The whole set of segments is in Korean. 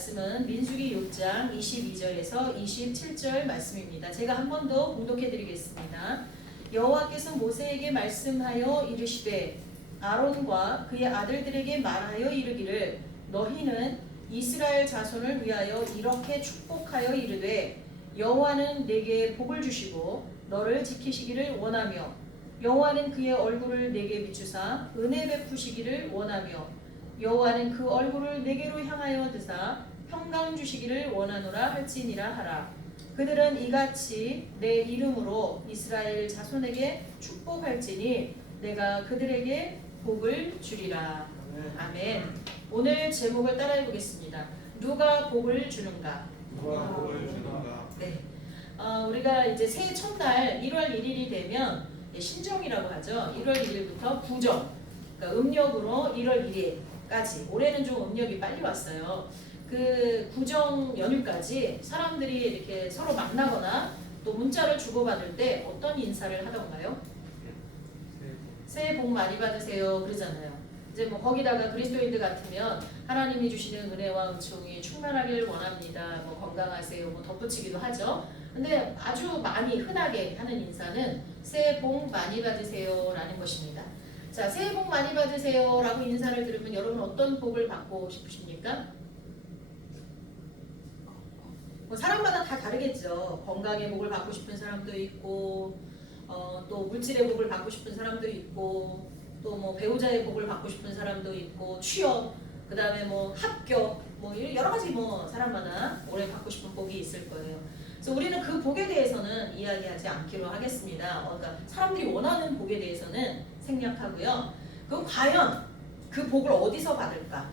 말씀은 민수기 6장 22절에서 27절 말씀입니다. 제가 한 번 더 봉독해 드리겠습니다. 여호와께서 모세에게 말씀하여 이르시되 아론과 그의 아들들에게 말하여 이르기를 너희는 이스라엘 자손을 위하여 이렇게 축복하여 이르되 여호와는 내게 복을 주시고 너를 지키시기를 원하며 여호와는 그의 얼굴을 내게 비추사 은혜 베푸시기를 원하며 여호와는 그 얼굴을 내게로 향하여 드사 평강 주시기를 원하노라 할지니라 하라. 그들은 이같이 내 이름으로 이스라엘 자손에게 축복할지니 내가 그들에게 복을 주리라. 아멘. 오늘 제목을 따라해 보겠습니다. 누가 복을 주는가? 누가 복을 주는가? 네. 우리가 이제 새해 첫날 1월 1일이 되면 신정이라고 하죠. 1월 1일부터 구정, 그러니까 음력으로 1월 1일까지. 올해는 좀 음력이 빨리 왔어요. 그 구정 연휴까지 사람들이 이렇게 서로 만나거나 또 문자를 주고받을 때 어떤 인사를 하던가요? 새해 복 많이 받으세요 그러잖아요. 이제 뭐 거기다가 그리스도인들 같으면 하나님이 주시는 은혜와 은총이 충만하길 원합니다. 뭐 건강하세요 뭐 덧붙이기도 하죠. 근데 아주 많이 흔하게 하는 인사는 새해 복 많이 받으세요 라는 것입니다. 자, 새해 복 많이 받으세요 라고 인사를 들으면 여러분 어떤 복을 받고 싶으십니까? 뭐 사람마다 다 다르겠죠. 건강의 복을 받고 싶은 사람도 있고 또 물질의 복을 받고 싶은 사람도 있고 또 뭐 배우자의 복을 받고 싶은 사람도 있고 취업, 그 다음에 뭐 합격, 뭐 여러 가지 뭐 사람마다 올해 받고 싶은 복이 있을 거예요. 그래서 우리는 그 복에 대해서는 이야기하지 않기로 하겠습니다. 그러니까 사람들이 원하는 복에 대해서는 생략하고요. 그럼 과연 그 복을 어디서 받을까?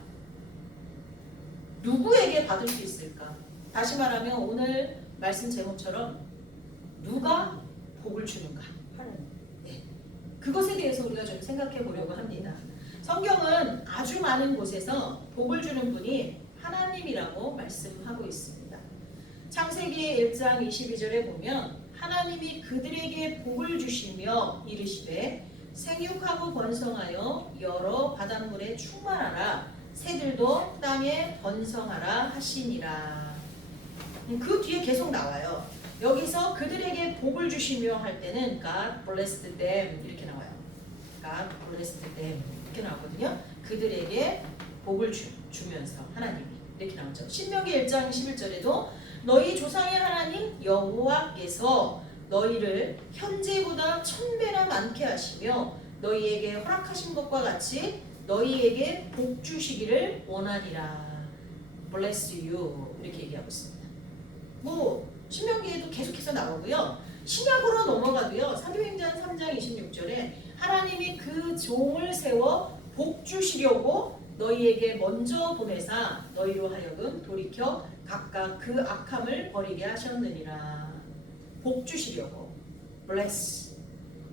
누구에게 받을 수 있을까? 다시 말하면 오늘 말씀 제목처럼 누가 복을 주는가 하는 그것에 대해서 우리가 좀 생각해 보려고 합니다. 성경은 아주 많은 곳에서 복을 주는 분이 하나님이라고 말씀하고 있습니다. 창세기 1장 22절에 보면 하나님이 그들에게 복을 주시며 이르시되 생육하고 번성하여 여러 바닷물에 충만하라 새들도 땅에 번성하라 하시니라. 그 뒤에 계속 나와요. 여기서 그들에게 복을 주시며 할 때는 God blessed them 이렇게 나와요. God blessed them 이렇게 나오거든요. 그들에게 복을 주면서 하나님이 이렇게 나오죠. 신명기 1장 11절에도 너희 조상의 하나님 여호와께서 너희를 현재보다 1000배나 많게 하시며 너희에게 허락하신 것과 같이 너희에게 복 주시기를 원하니라. Bless you 이렇게 얘기하고 있습니다. 뭐 신명기에도 계속해서 나오고요. 신약으로 넘어가도요. 사도행전 3장 26절에 하나님이 그 종을 세워 복 주시려고 너희에게 먼저 보내사 너희로 하여금 돌이켜 각각 그 악함을 버리게 하셨느니라. 복 주시려고. Bless.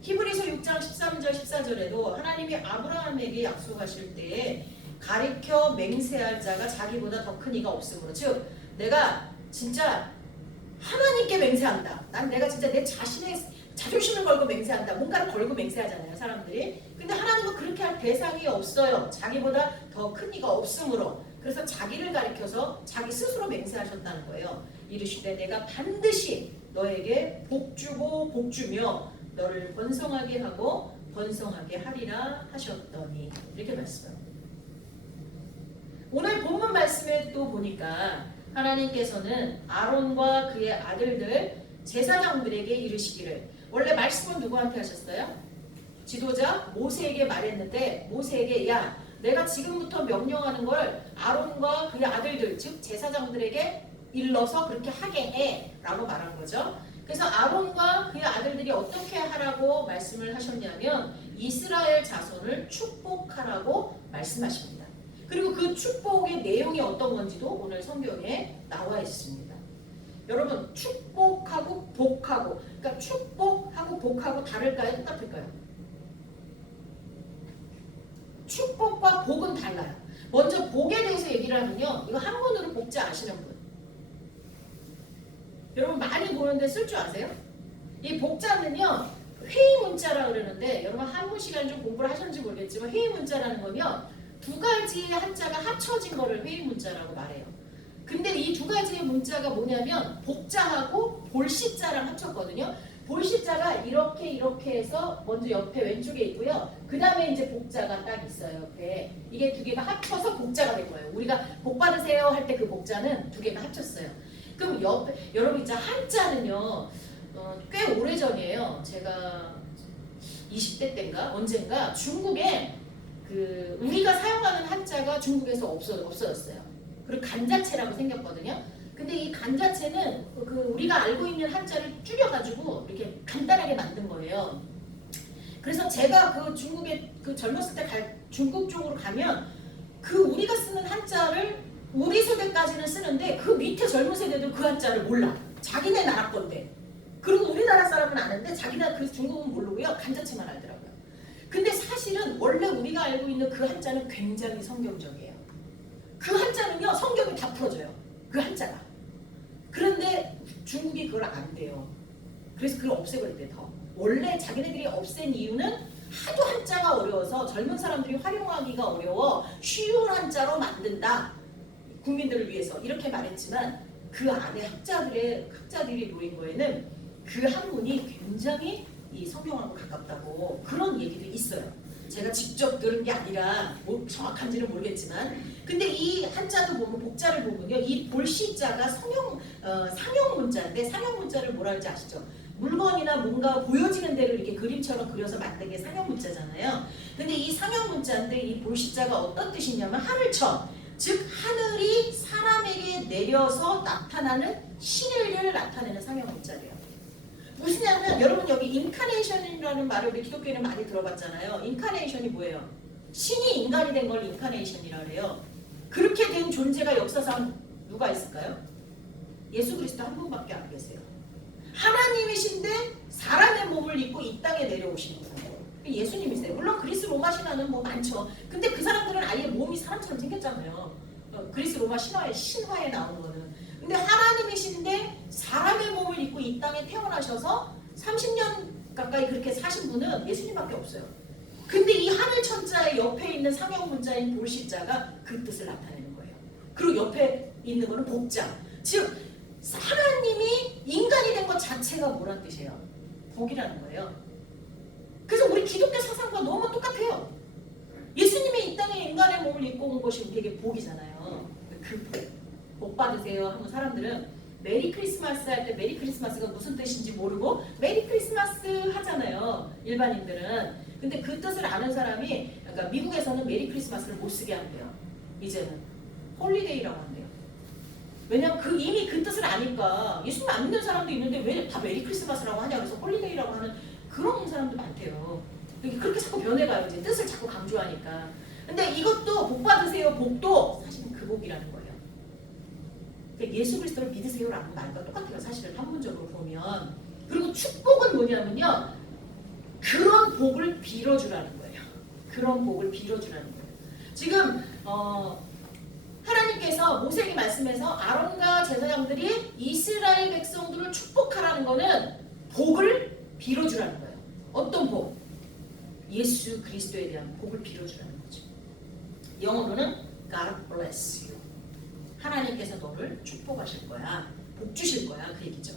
히브리서 6장 13절 14절에도 하나님이 아브라함에게 약속하실 때에 가리켜 맹세할 자가 자기보다 더 큰 이가 없으므로 즉 내가 진짜 하나님께 맹세한다. 난 내가 진짜 내 자신의 자존심을 걸고 맹세한다. 뭔가를 걸고 맹세하잖아요, 사람들이. 근데 하나님은 그렇게 할 대상이 없어요. 자기보다 더 큰 이가 없으므로. 그래서 자기를 가리켜서 자기 스스로 맹세하셨다는 거예요. 이르시되 내가 반드시 너에게 복 주고 복 주며 너를 번성하게 하고 번성하게 하리라 하셨더니 이렇게 말씀합니다. 오늘 본문 말씀에 또 보니까 하나님께서는 아론과 그의 아들들 제사장들에게 이르시기를 원래 말씀은 누구한테 하셨어요? 지도자 모세에게 말했는데 모세에게 야 내가 지금부터 명령하는 걸 아론과 그의 아들들 즉 제사장들에게 일러서 그렇게 하게 해 라고 말한 거죠. 그래서 아론과 그의 아들들이 어떻게 하라고 말씀을 하셨냐면 이스라엘 자손을 축복하라고 말씀하십니다. 그리고 그 축복의 내용이 어떤 건지도 오늘 성경에 나와 있습니다. 여러분 축복하고 복하고 그러니까 축복하고 복하고 다를까요? 똑같을까요? 축복과 복은 달라요. 먼저 복에 대해서 얘기를 하면요. 이거 한문으로 복자 아시는 분? 여러분 많이 보는데 쓸 줄 아세요? 이 복자는요. 회의 문자라 그러는데 여러분 한문 시간 좀 공부를 하셨는지 모르겠지만 회의 문자라는 거면 두 가지 한자가 합쳐진 거를 회의 문자라고 말해요. 문자가 뭐냐면 복자하고 볼시자랑 합쳤거든요. 볼시자가 이렇게 해서 먼저 옆에 왼쪽에 있고요. 그 다음에 이제 복자가 딱 있어요. 옆에. 이게 두 개가 합쳐서 복자가 된 거예요. 우리가 복 받으세요 할 때 그 복자는 두 개가 합쳤어요. 그럼 옆에 여러분 이제 한자는요. 꽤 오래전이에요. 제가 20대 때인가 언젠가 중국에 그 우리가 사용하는 한자가 중국에서 없어졌어요. 그리고 간자체라고 생겼거든요. 근데 이 간자체는 그 우리가 알고 있는 한자를 줄여가지고 이렇게 간단하게 만든 거예요. 그래서 제가 그 중국에 그 젊었을 때 중국 쪽으로 가면 그 우리가 쓰는 한자를 우리 세대까지는 쓰는데 그 밑에 젊은 세대들 그 한자를 몰라. 자기네 나라 건데. 그리고 우리나라 사람은 아는데 자기네 그 중국은 모르고요. 간자체만 알더라고요. 근데 사실은 원래 우리가 알고 있는 그 한자는 굉장히 성경적이에요. 그 한자는요. 성경이 다 풀어줘요. 그 한자가. 그런데 중국이 그걸 안 돼요. 그래서 그걸 없애버렸대 더. 원래 자기네들이 없앤 이유는 하도 한자가 어려워서 젊은 사람들이 활용하기가 어려워 쉬운 한자로 만든다. 국민들을 위해서 이렇게 말했지만 그 안에 학자들이 놓인 거에는 그 한문이 굉장히 이 성경하고 가깝다고 그런 얘기도 있어요. 제가 직접 들은 게 아니라 뭐 정확한지는 모르겠지만 근데 이 한자도 보면 복자를 보면요. 이 볼시자가 상형 문자인데 상형 문자를 뭐라 하는지 아시죠? 물건이나 뭔가 보여지는 데를 이렇게 그림처럼 그려서 만든 게 상형 문자잖아요. 근데 이 상형 문자인데 이 볼시자가 어떤 뜻이냐면 하늘천 즉 하늘이 사람에게 내려서 나타나는 신을 나타내는 상형 문자래요. 무슨냐면 여러분 여기 인카네이션이라는 말을 우리 기독교에는 많이 들어봤잖아요. 인카네이션이 뭐예요? 신이 인간이 된 걸 인카네이션이라 그래요. 그렇게 된 존재가 역사상 누가 있을까요? 예수 그리스도 한 분밖에 안 계세요. 하나님이신데 사람의 몸을 입고 이 땅에 내려오신 분이에요. 예수님이세요. 물론 그리스 로마 신화는 뭐 많죠. 근데 그 사람들은 아예 몸이 사람처럼 생겼잖아요. 그리스 로마 신화에 나오는 거는. 근데 하나님이신데 사람의 몸을 입고 이 땅에 태어나셔서 30년 가까이 그렇게 사신 분은 예수님밖에 없어요. 근데 이 하늘 천자의 옆에 있는 상형 문자인 볼시자가 그 뜻을 나타내는 거예요. 그리고 옆에 있는 거는 복자. 즉 하나님이 인간이 된 것 자체가 뭐란 뜻이에요? 복이라는 거예요. 그래서 우리 기독교 사상과 너무 똑같아요. 예수님이 이 땅에 인간의 몸을 입고 온 것이 우리에게 복이잖아요. 그 복 받으세요 하면 사람들은 메리 크리스마스 할 때 메리 크리스마스가 무슨 뜻인지 모르고 메리 크리스마스 하잖아요. 일반인들은. 근데 그 뜻을 아는 사람이 그러니까 미국에서는 메리 크리스마스를 못 쓰게 한대요. 이제는 홀리데이라고 한대요. 왜냐면 이미 그 뜻을 아니까 예수님 안 믿는 사람도 있는데 왜 다 메리 크리스마스라고 하냐 그래서 홀리데이라고 하는 그런 사람도 많대요. 그렇게 자꾸 변해가요. 이제 뜻을 자꾸 강조하니까. 근데 이것도 복 받으세요 복도 사실은 그 복이라는 거예요. 그러니까 예수 그리스도를 믿으세요라는 말과 똑같아요. 사실은 한문적으로 보면. 그리고 축복은 뭐냐면요. 그런 복을 빌어주라는 거예요. 그런 복을 빌어주라는 거예요. 지금 하나님께서 모세에게 말씀해서 아론과 제사장들이 이스라엘 백성들을 축복하라는 거는 복을 빌어주라는 거예요. 어떤 복? 예수 그리스도에 대한 복을 빌어주라는 거죠. 영어로는 God bless you. 하나님께서 너를 축복하실 거야. 복 주실 거야. 그 얘기죠.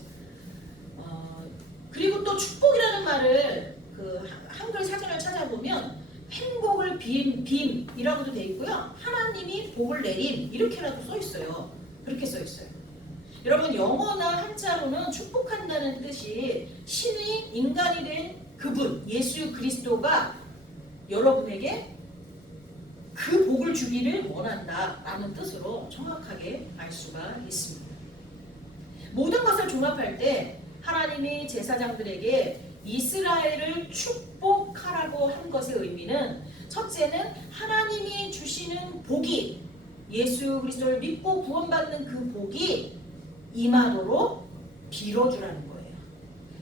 그리고 또 축복이라는 말을 그 한글 사전을 찾아보면 행복을 빔이라고도 돼 있고요. 하나님이 복을 내림 이렇게라도 써 있어요. 그렇게 써 있어요. 여러분 영어나 한자로는 축복한다는 뜻이 신이 인간이 된 그분 예수 그리스도가 여러분에게 그 복을 주기를 원한다라는 뜻으로 정확하게 알 수가 있습니다. 모든 것을 종합할 때 하나님이 제사장들에게 이스라엘을 축복하라고 한 것의 의미는 첫째는 하나님이 주시는 복이 예수 그리스도를 믿고 구원받는 그 복이 임하도록 빌어주라는 거예요.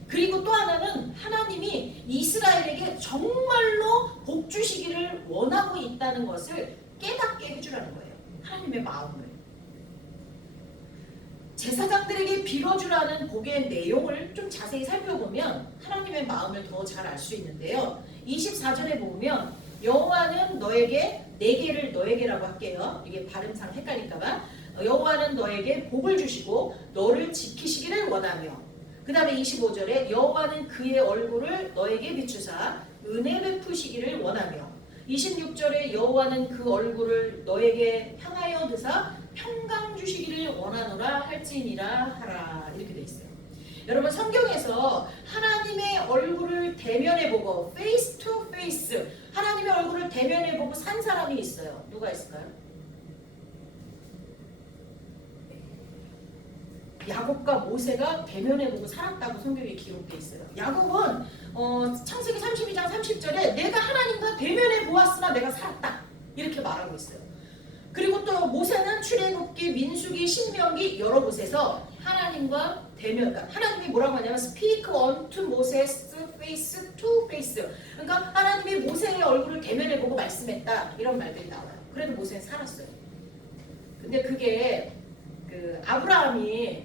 그리고 또 하나는 하나님이 이스라엘에게 정말로 복 주시기를 원하고 있다는 것을 깨닫게 해주라는 거예요. 하나님의 마음을. 제사장들에게 빌어주라는 복의 내용을 좀 자세히 살펴보면 하나님의 마음을 더 잘 알 수 있는데요. 24절에 보면 여호와는 너에게 네 개를 너에게라고 할게요. 이게 발음상 헷갈릴까봐 여호와는 너에게 복을 주시고 너를 지키시기를 원하며 그 다음에 25절에 여호와는 그의 얼굴을 너에게 비추사 은혜 베푸시기를 원하며 26절에 여호와는 그 얼굴을 너에게 향하여 드사 평강 주시기를 원하노라 할지니라 하라 이렇게 돼 있어요. 여러분 성경에서 하나님의 얼굴을 대면해 보고 face to face 하나님의 얼굴을 대면해 보고 산 사람이 있어요. 누가 있을까요? 야곱과 모세가 대면해 보고 살았다고 성경에 기록되어 있어요. 야곱은 창세기 32장 30절에 내가 하나님과 대면해 보았으나 내가 살았다 이렇게 말하고 있어요. 그리고 또 모세는 출애굽기, 민수기, 신명기 여러 곳에서 하나님과 대면, 하나님이 뭐라고 하냐면 speak unto Moses face to face. 그러니까 하나님이 모세의 얼굴을 대면해 보고 말씀했다 이런 말들이 나와요. 그래도 모세는 살았어요. 근데 그게 그 아브라함이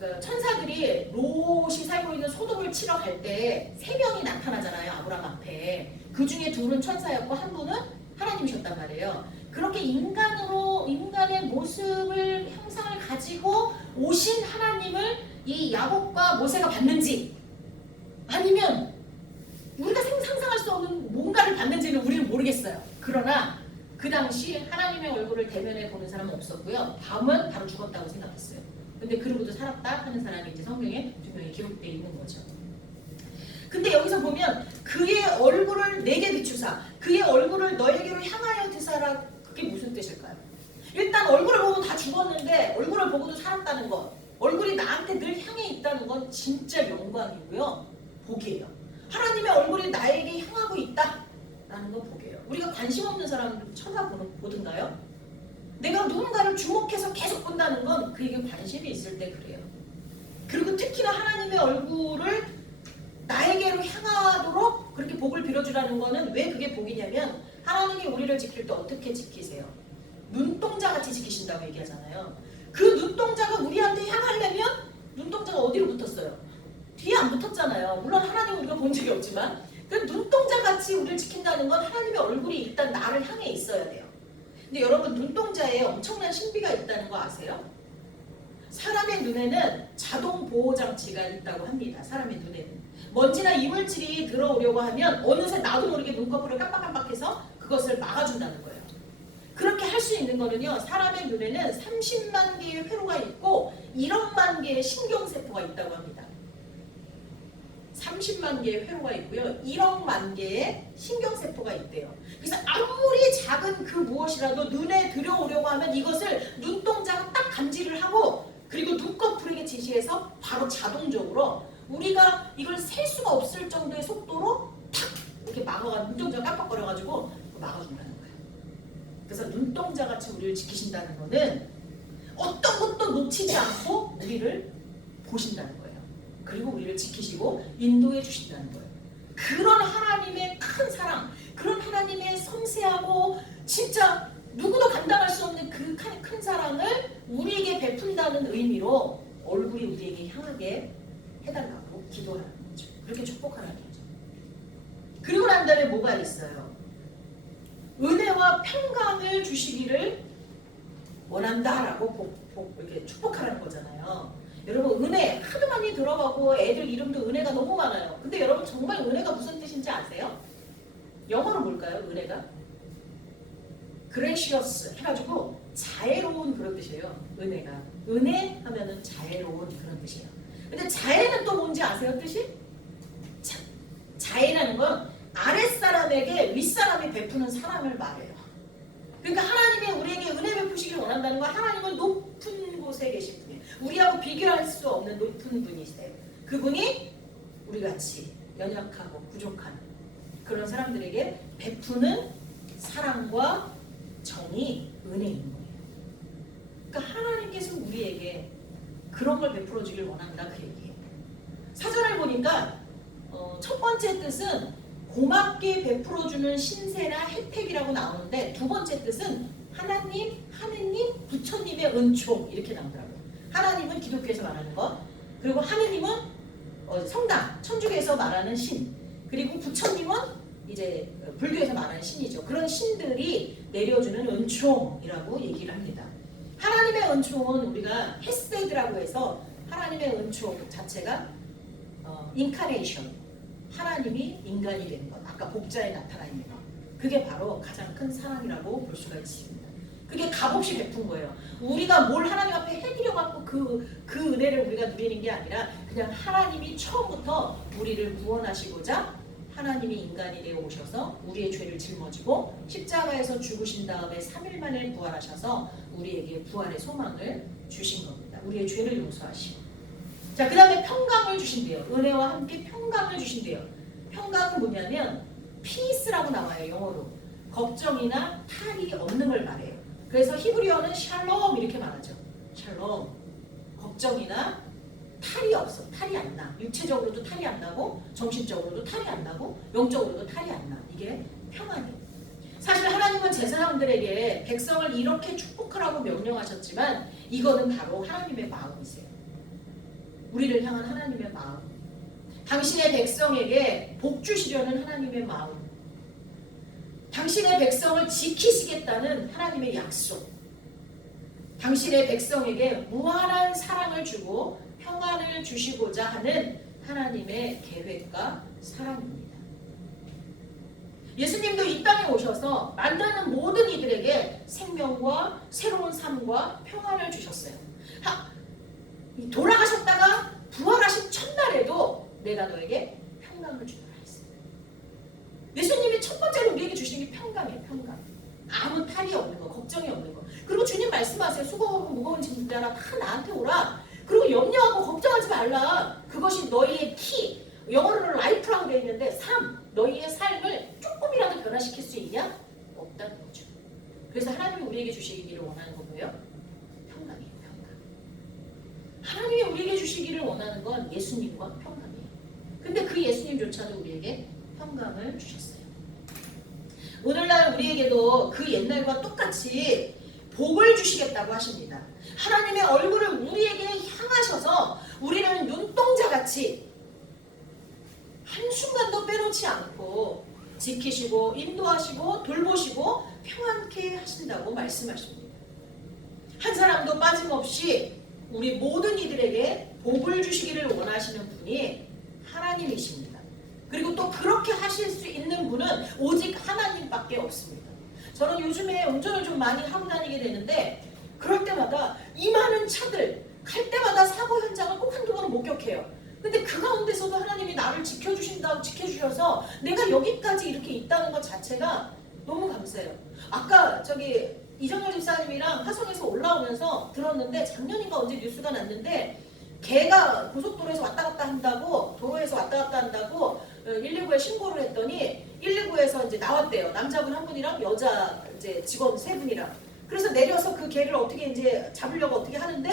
그 천사들이 롯이 살고 있는 소돔을 치러 갈 때 세 명이 나타나잖아요. 아브라함 앞에. 그 중에 둘은 천사였고 한 분은 하나님이셨단 말이에요. 그렇게 인간의 모습을 형상을 가지고 오신 하나님을 이 야곱과 모세가 봤는지 아니면 우리가 상상할 수 없는 뭔가를 봤는지는 우리는 모르겠어요. 그러나 그 당시 하나님의 얼굴을 대면해 보는 사람은 없었고요. 밤은 바로 죽었다고 생각했어요. 근데 그러고도 살았다 하는 사람이 이제 성경에 분명히 기록되어 있는 거죠. 근데 여기서 보면 그의 얼굴을 내게 비추사 그의 얼굴을 너에게로 향하여 드사라 그게 무슨 뜻일까요? 일단 얼굴을 보면 다 죽었는데 얼굴을 보고도 살았다는 것 얼굴이 나한테 늘 향해 있다는 건 진짜 영광이고요. 복이에요. 하나님의 얼굴이 나에게 향하고 있다라는 건 복이에요. 우리가 관심 없는 사람들 쳐다보든가요? 내가 누군가를 주목해서 계속 본다는 건 그에게 관심이 있을 때 그래요. 그리고 특히나 하나님의 얼굴을 나에게로 향하도록 그렇게 복을 빌어주라는 거는 왜 그게 복이냐면 하나님이 우리를 지킬 때 어떻게 지키세요? 눈동자같이 지키신다고 얘기하잖아요. 그 눈동자가 우리한테 향하려면 눈동자가 어디로 붙었어요? 뒤에 안 붙었잖아요. 물론 하나님 우리가 본 적이 없지만 그 눈동자같이 우리를 지킨다는 건 하나님의 얼굴이 일단 나를 향해 있어야 돼요. 근데 여러분 눈동자에 엄청난 신비가 있다는 거 아세요? 사람의 눈에는 자동 보호 장치가 있다고 합니다. 사람의 눈에는 먼지나 이물질이 들어오려고 하면 어느새 나도 모르게 눈꺼풀을 깜빡깜빡해서 그것을 막아준다는 거예요. 그렇게 할 수 있는 거는요. 사람의 눈에는 30만 개의 회로가 있고 1억만 개의 신경세포가 있다고 합니다. 30만 개의 회로가 있고요. 1억만 개의 신경세포가 있대요. 그래서 아무리 작은 그 무엇이라도 눈에 들어오려고 하면 이것을 눈동자가 딱 감지를 하고 그리고 눈꺼풀에게 지시해서 바로 자동적으로 우리가 이걸 셀 수가 없을 정도의 속도로 탁 이렇게 막아가지고 눈동자가 깜빡거려가지고 막아준다는 거예요. 그래서 눈동자같이 우리를 지키신다는 거는 어떤 것도 놓치지 않고 우리를 보신다는 거예요. 그리고 우리를 지키시고 인도해 주신다는 거예요. 그런 하나님의 큰 사랑, 그런 하나님의 섬세하고 진짜 누구도 감당할 수 없는 그 큰 사랑을 우리에게 베푼다는 의미로 얼굴이 우리에게 향하게 해달라고 기도하는 거죠. 그렇게 축복하는 거죠. 그리고 난 다음에 뭐가 있어요? 은혜와 평강을 주시기를 원한다라고 이렇게 축복하라는 거잖아요. 여러분 은혜 하도 많이 들어가고 애들 이름도 은혜가 너무 많아요. 근데 여러분 정말 은혜가 무슨 뜻인지 아세요? 영어로 뭘까요? 은혜가? gracious 해가지고 자애로운 그런 뜻이에요. 은혜가. 은혜 하면은 자애로운 그런 뜻이에요. 근데 자애는 또 뭔지 아세요? 뜻이? 자애라는 건 아랫사람에게 윗사람이 베푸는 사랑을 말해요. 그러니까 하나님이 우리에게 은혜 베푸시길 원한다는 건 하나님은 높은 곳에 계신 분이에요. 우리하고 비교할 수 없는 높은 분이세요. 그분이 우리같이 연약하고 부족한 그런 사람들에게 베푸는 사랑과 정이 은혜인 거예요. 그러니까 하나님께서 우리에게 그런 걸 베풀어 주길 원한다 그 얘기예요. 사전을 보니까 첫 번째 뜻은 고맙게 베풀어 주는 신세나 혜택이라고 나오는데 두 번째 뜻은 하나님, 하느님, 부처님의 은총 이렇게 나오더라고요. 하나님은 기독교에서 말하는 것, 그리고 하느님은 성당, 천주교에서 말하는 신, 그리고 부처님은 이제 불교에서 말하는 신이죠. 그런 신들이 내려주는 은총이라고 얘기를 합니다. 하나님의 은총은 우리가 헤세드라고 해서 하나님의 은총 자체가 인카네이션, 하나님이 인간이 되는 것, 아까 복자에 나타나 있는 것, 그게 바로 가장 큰 사랑이라고 볼 수가 있습니다. 그게 값없이 베푼 거예요. 우리가 뭘 하나님 앞에 해드려 갖고 그 은혜를 우리가 누리는 게 아니라 그냥 하나님이 처음부터 우리를 구원하시고자 하나님이 인간이 되어 오셔서 우리의 죄를 짊어지고 십자가에서 죽으신 다음에 3일 만에 부활하셔서 우리에게 부활의 소망을 주신 겁니다. 우리의 죄를 용서하시고. 자, 그 다음에 평강을 주신대요. 은혜와 함께 평강을 주신대요. 평강은 뭐냐면 피스라고 나와요. 영어로. 걱정이나 탈이 없는 걸 말해요. 그래서 히브리어는 샬롬 이렇게 말하죠. 샬롬. 걱정이나 탈이 없어. 탈이 안 나. 육체적으로도 탈이 안 나고 정신적으로도 탈이 안 나고 영적으로도 탈이 안 나. 이게 평안이에요. 사실 하나님은 제사장들에게 백성을 이렇게 축복하라고 명령하셨지만 이거는 바로 하나님의 마음이세요. 우리를 향한 하나님의 마음. 당신의 백성에게 복 주시려는 하나님의 마음. 당신의 백성을 지키시겠다는 하나님의 약속. 당신의 백성에게 무한한 사랑을 주고 평안을 주시고자 하는 하나님의 계획과 사랑입니다. 예수님도 이 땅에 오셔서 만나는 모든 이들에게 생명과 새로운 삶과 평안을 주셨어요. 돌아가셨다가 부활하신 첫날에도 내가 너에게 평강을 주노라 했어요. 예수님이 첫 번째로 우리에게 주시는 게 평강이에요. 평강. 아무 탈이 없는 거, 걱정이 없는 거. 그리고 주님 말씀하세요. 수고하고 무거운 짐자라 다 나한테 오라. 그리고 염려하고 걱정하지 말라. 그것이 너희의 키. 영어로는 라이프라고 되어 있는데 삶. 너희의 삶을 조금이라도 변화시킬 수 있냐? 없다는 거죠. 그래서 하나님이 우리에게 주시기를 원하는 건 뭐예요? 평강이에요. 평강. 하나님이 우리에게 주시기를 원하는 건 예수님과 평강이에요. 근데 그 예수님조차도 우리에게 평강을 주셨어요. 오늘날 우리에게도 그 옛날과 똑같이 복을 주시겠다고 하십니다. 하나님의 얼굴을 우리에게 향하셔서 우리는 눈동자같이 한순간도 빼놓지 않고 지키시고 인도하시고 돌보시고 평안케 하신다고 말씀하십니다. 한 사람도 빠짐없이 우리 모든 이들에게 복을 주시기를 원하시는 분이 하나님이십니다. 그리고 또 그렇게 하실 수 있는 분은 오직 하나님밖에 없습니다. 저는 요즘에 운전을 좀 많이 하고 다니게 되는데 그럴 때마다 이 많은 차들 갈 때마다 사고 현장을 꼭 한두 번은 목격해요. 근데 그 가운데서도 하나님이 나를 지켜주셔서 내가 여기까지 이렇게 있다는 것 자체가 너무 감사해요. 아까 이정열 집사님이랑 화성에서 올라오면서 들었는데 작년인가 언제 뉴스가 났는데 개가 고속도로에서 왔다 갔다 한다고 도로에서 왔다 갔다 한다고 119에 신고를 했더니 119에서 이제 나왔대요. 남자분 한 분이랑 여자 이제 직원 세 분이랑. 그래서 내려서 그 개를 어떻게 이제 잡으려고 어떻게 하는데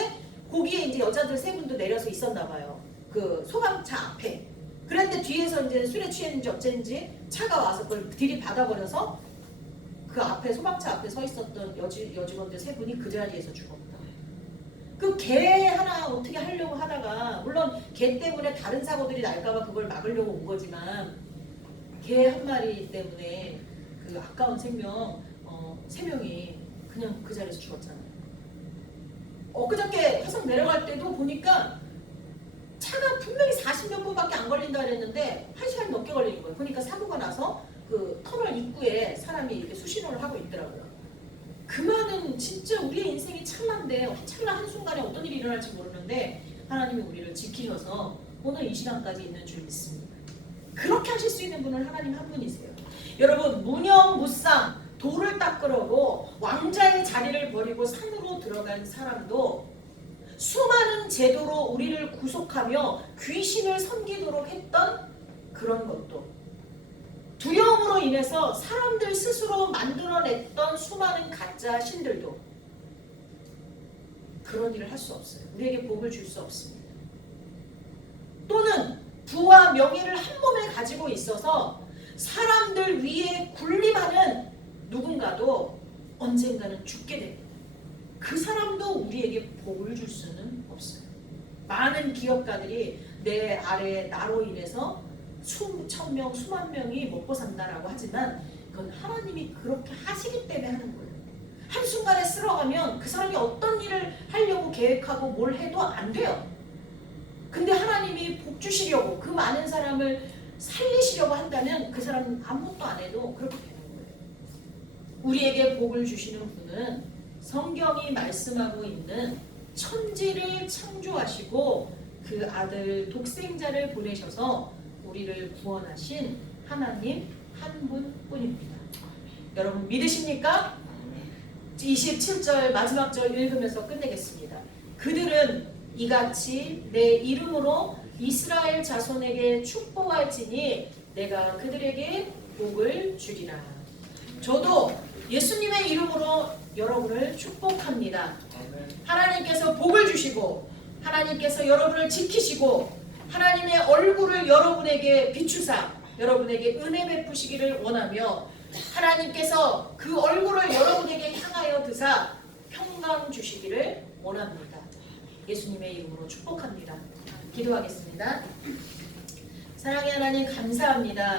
거기에 이제 여자들 세 분도 내려서 있었나 봐요. 그 소방차 앞에. 그런데 뒤에서 이제 술에 취했는지 어쩐지 차가 와서 그걸 들이받아버려서 그 앞에 소방차 앞에 서 있었던 여직원들 세 분이 그 자리에서 죽었다. 그 개 하나 어떻게 하려고 하다가 물론 개 때문에 다른 사고들이 날까봐 그걸 막으려고 온 거지만 개 한 마리 때문에 그 아까운 생명 3명이 그냥 그 자리에서 죽었잖아요. 엊그저께 화성 내려갈 때도 보니까 차가 분명히 40몇 분밖에 안 걸린다 그랬는데 1시간 넘게 걸리는 거예요. 그러니까 사고가 나서 그 터널 입구에 사람이 이렇게 수신호를 하고 있더라고요. 그 많은 진짜 우리의 인생이 찰나인데 찰나 한순간에 어떤 일이 일어날지 모르는데 하나님이 우리를 지키셔서 오늘 이 시간까지 있는 줄 믿습니다. 그렇게 하실 수 있는 분은 하나님 한 분이세요. 여러분 무념무상 돌을 닦으려고 왕자의 자리를 버리고 산으로 들어간 사람도 수많은 제도로 우리를 구속하며 귀신을 섬기도록 했던 그런 것도 두려움으로 인해서 사람들 스스로 만들어냈던 수많은 가짜 신들도 그런 일을 할 수 없어요. 우리에게 복을 줄 수 없습니다. 또는 부와 명예를 한 몸에 가지고 있어서 사람들 위에 군림하는 누군가도 언젠가는 죽게 됩니다. 그 사람도 우리에게 복을 줄 수는 없어요. 많은 기업가들이 내 아래 나로 인해서 수천 명, 수만 명이 먹고 산다라고 하지만 그건 하나님이 그렇게 하시기 때문에 하는 거예요. 한순간에 쓸어가면 그 사람이 어떤 일을 하려고 계획하고 뭘 해도 안 돼요. 근데 하나님이 복 주시려고 그 많은 사람을 살리시려고 한다면 그 사람은 아무것도 안 해도 그렇게 되는 거예요. 우리에게 복을 주시는 분은 성경이 말씀하고 있는 천지를 창조하시고 그 아들 독생자를 보내셔서 우리를 구원하신 하나님 한 분뿐입니다. 여러분 믿으십니까? 27절 마지막 절 읽으면서 끝내겠습니다. 그들은 이같이 내 이름으로 이스라엘 자손에게 축복할지니 내가 그들에게 복을 주리라. 저도 예수님의 이름으로 여러분을 축복합니다. 하나님께서 복을 주시고 하나님께서 여러분을 지키시고 하나님의 얼굴을 여러분에게 비추사 여러분에게 은혜 베푸시기를 원하며 하나님께서 그 얼굴을 여러분에게 향하여 드사 평강 주시기를 원합니다. 예수님의 이름으로 축복합니다. 기도하겠습니다. 사랑의 하나님 감사합니다.